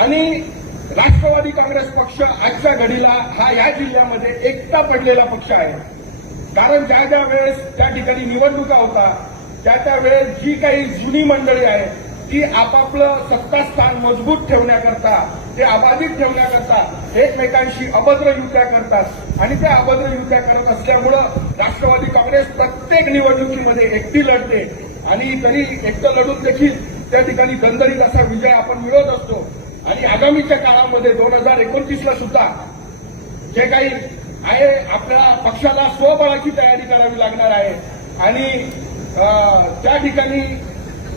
आणि राष्ट्रवादी काँग्रेस पक्ष आजच्या घडीला हा या जिल्ह्यामध्ये एकटा पडलेला पक्ष आहे. कारण ज्या ज्या वेळेस त्या ठिकाणी निवडणुका होता त्या वेळेस जी काही जुनी मंडळी आहे ती आपापलं सत्तास्थान मजबूत ठेवण्याकरता, ते अबाधित ठेवण्याकरता एकमेकांशी अभद्र युत्या करतात आणि त्या अभद्र युत्या करत असल्यामुळं राष्ट्रवादी काँग्रेस प्रत्येक निवडणुकीमध्ये एकटी लढते आणि तरी एकटं लढून देखील त्या ठिकाणी दणदणीत असा विजय आपण मिळवत असतो. आणि आगामीच्या काळामध्ये 2029ला सुद्धा जे काही आहे आपल्या पक्षाला स्वबळाची तयारी करावी लागणार आहे आणि त्या ठिकाणी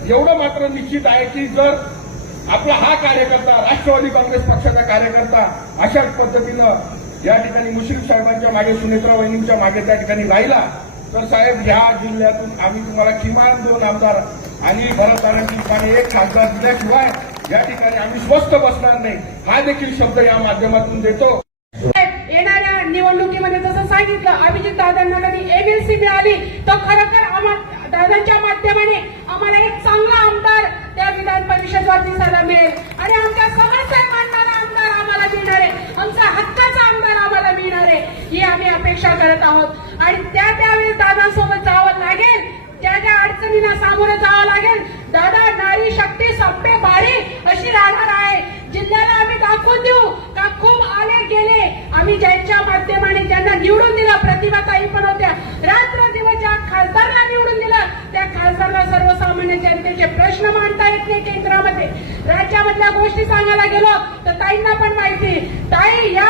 एवढं मात्र निश्चित आहे की जर आपला हा कार्यकर्ता राष्ट्रवादी काँग्रेस पक्षाचा कार्यकर्ता अशाच पद्धतीनं या ठिकाणी मुश्रीफ साहेबांच्या मागे, सुनेत्रा वहिनींच्या मागे त्या ठिकाणी राहिला तर साहेब ह्या जिल्ह्यातून आम्ही तुम्हाला किमान 2 आमदार आणि भरत ठिकाणी 1 खासदार दिल्याशिवाय या ठिकाणी आम्ही स्वस्थ बसणार नाही, हा देखील शब्द या माध्यमातून देतो. येणाऱ्या निवडणुकीमध्ये जसं सांगितलं अभिजित दादांना कधी एमएलसी मिळाली तर खरोखर दादांच्या माध्यमाने आम्हाला एक चांगला आमदार त्या विधान परिषदेवर दिसायला मिळेल आणि आमच्या समस्या मांडणारा आमदार आम्हाला मिळणार आहे, आमचा हक्काचा आमदार आम्हाला मिळणार आहे ही आम्ही अपेक्षा करत आहोत. आणि त्यावेळेस दादांसोबत जावं लागेल, ज्या अडचणींना सामोरं जावं लागेल. दादा नारी शक्ती सभ्य भारी अशी राहणार आहे. जिल्ह्याला आम्ही दाखवून देऊ का खूप आले गेले आम्ही ज्यांच्या माध्यमाने ज्यांना निवडून दिलं, प्रतिभाताई पण होत्या, रात्र दिवस ज्या खासदारांना निवडून दिलं त्या खासदारांना सर्वसामान्य जनतेचे प्रश्न मांडता येत नाही. केंद्रामध्ये राज्यामधल्या गोष्टी सांगायला गेलो तर ताईंना पण माहिती, ताई या